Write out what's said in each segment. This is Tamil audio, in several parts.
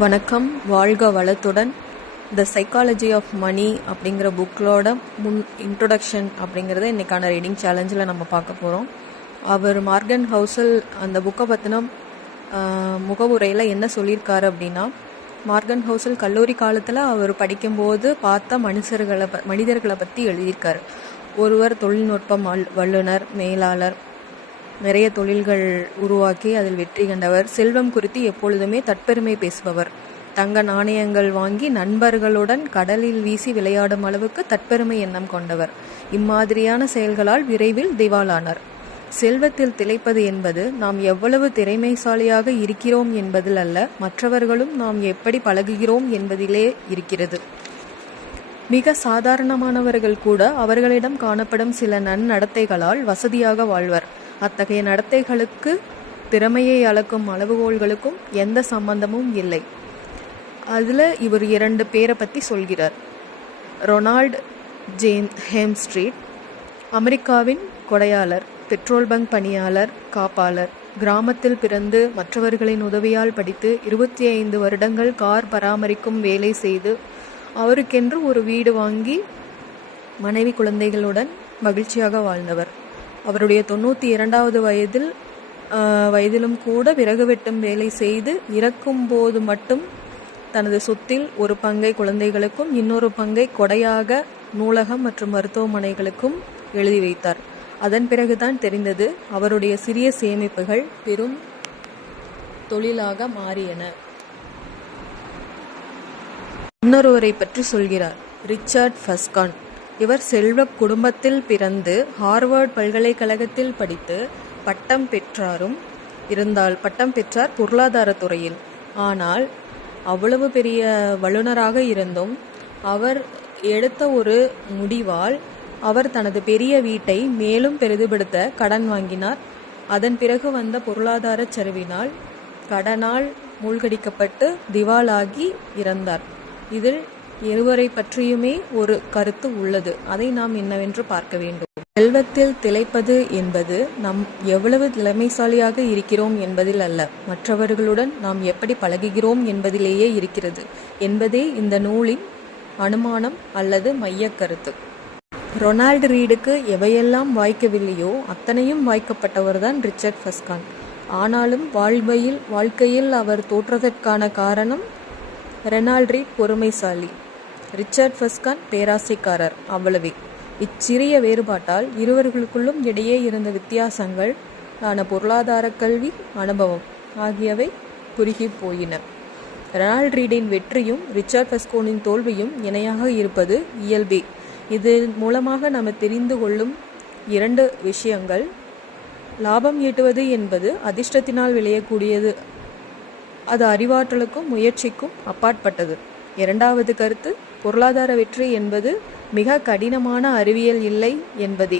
வணக்கம், வாழ்க வளத்துடன். த சைக்காலஜி ஆஃப் மணி அப்படிங்கிற புக்கோட இன்ட்ரொடக்ஷன் அப்படிங்கிறத இன்றைக்கான ரீடிங் சேலஞ்சில் நம்ம பார்க்க போகிறோம். அவர் மார்கன் ஹவுசல் அந்த புக்கை பற்றின முகவுரையில் என்ன சொல்லியிருக்காரு அப்படின்னா, மார்கன் ஹவுசல் கல்லூரி காலத்தில் அவர் படிக்கும்போது பார்த்த மனிதர்களை பற்றி எழுதியிருக்காரு. ஒருவர் தொழில்நுட்ப வல்லுனர், மேலாளர், நிறைய தொழில்கள் உருவாக்கி அதில் வெற்றி கண்டவர். செல்வம் குறித்து எப்பொழுதுமே தற்பெருமை பேசுபவர். தங்க நாணயங்கள் வாங்கி நண்பர்களுடன் கடலில் வீசி விளையாடும் அளவுக்கு தற்பெருமை எண்ணம் கொண்டவர். இம்மாதிரியான செயல்களால் விரைவில் திவாலானார். செல்வத்தில் திளைப்பது என்பது நாம் எவ்வளவு திறமைசாலியாக இருக்கிறோம் என்பதில் அல்ல, மற்றவர்களும் நாம் எப்படி பழகுகிறோம் என்பதிலே இருக்கிறது. மிக சாதாரணமானவர்கள் கூட அவர்களிடம் காணப்படும் சில நன்னடத்தைகளால் வசதியாக வாழ்வர். அத்தகைய நடத்தைகளுக்கு திறமையை அளக்கும் அளவுகோல்களுக்கும் எந்த சம்பந்தமும் இல்லை. அதில் இவர் 2 பேரை பற்றி சொல்கிறார். ரொனால்ட் ஹேம்ஸ்ட்ரீட், அமெரிக்காவின் கொடையாளர், பெட்ரோல் பங்க் பணியாளர், காப்பாளர். கிராமத்தில் பிறந்து மற்றவர்களின் உதவியால் படித்து 25 வருடங்கள் கார் பராமரிக்கும் வேலை செய்து அவருக்கென்று ஒரு வீடு வாங்கி மனைவி குழந்தைகளுடன் மகிழ்ச்சியாக வாழ்ந்தவர். அவருடைய 92வது வயதிலும் கூட விறகு வெட்டும் வேலை செய்து இறக்கும்போது மட்டும் தனது சொத்தில் ஒரு பங்கை குழந்தைகளுக்கும் இன்னொரு பங்கை கொடையாக நூலகம் மற்றும் மருத்துவமனைகளுக்கும் எழுதி வைத்தார். அதன் பிறகுதான் தெரிந்தது அவருடைய சிறிய சேமிப்புகள் பெரும் தொழிலாக மாறியன. இன்னொருவரை பற்றி சொல்கிறார், ரிச்சர்ட் ஃபஸ்கான். இவர் செல்வ குடும்பத்தில் பிறந்து ஹார்வர்ட் பல்கலைக்கழகத்தில் படித்து பட்டம் பெற்றார் பொருளாதாரத்துறையில். ஆனால் அவ்வளவு பெரிய வல்லுநராக இருந்தும் அவர் எடுத்த ஒரு முடிவால் அவர் தனது பெரிய வீட்டை மேலும் பெரிதுபடுத்த கடன் வாங்கினார். அதன் பிறகு வந்த பொருளாதார சரிவினால் கடனால் மூழ்கடிக்கப்பட்டு திவாலாகி இறந்தார். இதில் இருவரை பற்றியுமே ஒரு கருத்து உள்ளது. அதை நாம் என்னவென்று பார்க்க வேண்டும். செல்வத்தில் திளைப்பது என்பது நாம் எவ்வளவு திறமைசாலியாக இருக்கிறோம் என்பதில் அல்ல, மற்றவர்களுடன் நாம் எப்படி பழகுகிறோம் என்பதிலேயே இருக்கிறது என்பதே இந்த நூலின் அனுமானம் அல்லது மைய கருத்து. ரொனால்டு ரீடுக்கு எவையெல்லாம் வாய்க்கவில்லையோ அத்தனையும் வாய்க்கப்பட்டவர்தான் ரிச்சர்ட் ஃபஸ்கான். ஆனாலும் வாழ்க்கையில் அவர் தோற்றதற்கான காரணம் ரொனால்டு ரீட் பொறுமைசாலி, ரிச்சர்ட் ஃபஸ்கான் பேராசைக்காரர், அவ்வளவே. இச்சிறிய வேறுபாட்டால் இருவர்களுக்குள்ளும் இடையே இருந்த வித்தியாசங்கள் ஆன பொருளாதார கல்வி, அனுபவம் ஆகியவை குறுகி போயின. ரொனால்டு ரீடின் வெற்றியும் ரிச்சர்ட் ஃபஸ்கானின் தோல்வியும் இணையாக இருப்பது இயல்பே. இதன் மூலமாக நாம் தெரிந்து கொள்ளும் 2 விஷயங்கள்: லாபம் ஈட்டுவது என்பது அதிர்ஷ்டத்தினால் விளையக்கூடியது, அது அறிவாற்றலுக்கும் முயற்சிக்கும் அப்பாற்பட்டது. 2வது கருத்து, பொருளாதார வெற்றி என்பது மிக கடினமான அறிவியல் இல்லை என்பதே.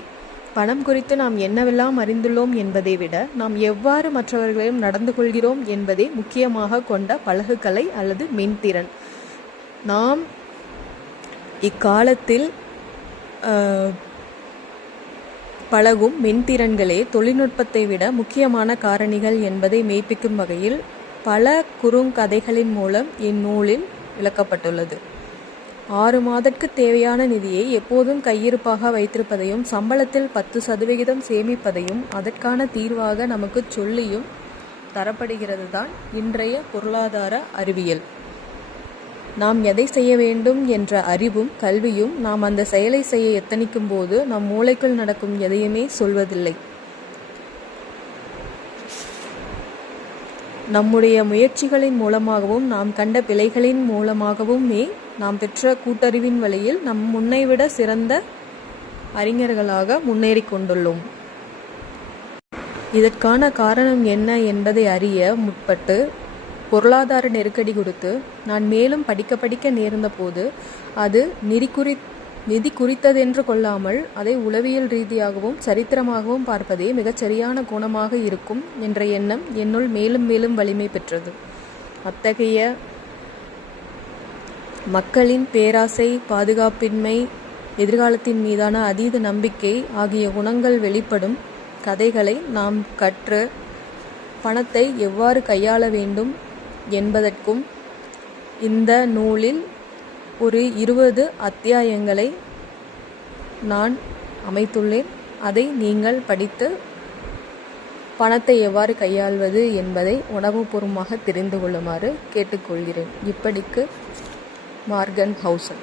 பணம் குறித்து நாம் என்னவெல்லாம் அறிந்துள்ளோம் என்பதை விட நாம் எவ்வாறு மற்றவர்களிடம் நடந்து கொள்கிறோம் என்பதை முக்கியமாக கொண்ட பழகுகலை அல்லது மென்திறன். நாம் இக்காலத்தில் பழகும் மென்திறன்களே தொழில்நுட்பத்தை விட முக்கியமான காரணிகள் என்பதை மெய்ப்பிக்கும் வகையில் பல குறுங்கதைகளின் மூலம் இந்நூலில் விளக்கப்பட்டுள்ளது. 6 மாதத்திற்கு தேவையான நிதியை எப்போதும் கையிருப்பாக வைத்திருப்பதையும் சம்பளத்தில் 10% சேமிப்பதையும் அதற்கான தீர்வாக நமக்கு சொல்லியும் தரப்படுகிறது தான் இன்றைய பொருளாதார அறிவியல். நாம் எதை செய்ய வேண்டும் என்ற அறிவும் கல்வியும் நாம் அந்த செயலை செய்ய எத்தனிக்கும் போது நம் மூளைக்குள் நடக்கும் எதையுமே சொல்வதில்லை. நம்முடைய முயற்சிகளின் மூலமாகவும் நாம் கண்ட பிழைகளின் மூலமாகவுமே நாம் பெற்ற கூட்டறிவின் வழியில் நம் முன்னைவிட சிறந்த அறிஞர்களாக முன்னேறி கொண்டுள்ளோம். இதற்கான காரணம் என்ன என்பதை அறிய முற்பட்டு பொருளாதார நெருக்கடி கொடுத்து நான் மேலும் படிக்க நேர்ந்த போது அது நிதி குறித்ததென்று கொள்ளாமல் அதை உளவியல் ரீதியாகவும் சரித்திரமாகவும் பார்ப்பதே மிகச் சரியான கோணமாக இருக்கும் என்ற எண்ணம் என்னுள் மேலும் மேலும் வலிமை பெற்றது. அத்தகைய மக்களின் பேராசை, பாதுகாப்பின்மை, எதிர்காலத்தின் மீதான அதீத நம்பிக்கை ஆகிய குணங்கள் வெளிப்படும் கதைகளை நாம் கற்று பணத்தை எவ்வாறு கையாள வேண்டும் என்பதற்கும் இந்த நூலில் ஒரு 20 அத்தியாயங்களை நான் அமைத்துள்ளேன். அதை நீங்கள் படித்து பணத்தை எவ்வாறு கையாள்வது என்பதை உணர்வுபூர்வமாக தெரிந்து கொள்ளுமாறு கேட்டுக்கொள்கிறேன். இப்படிக்கு மார்கன் ஹவுசல்.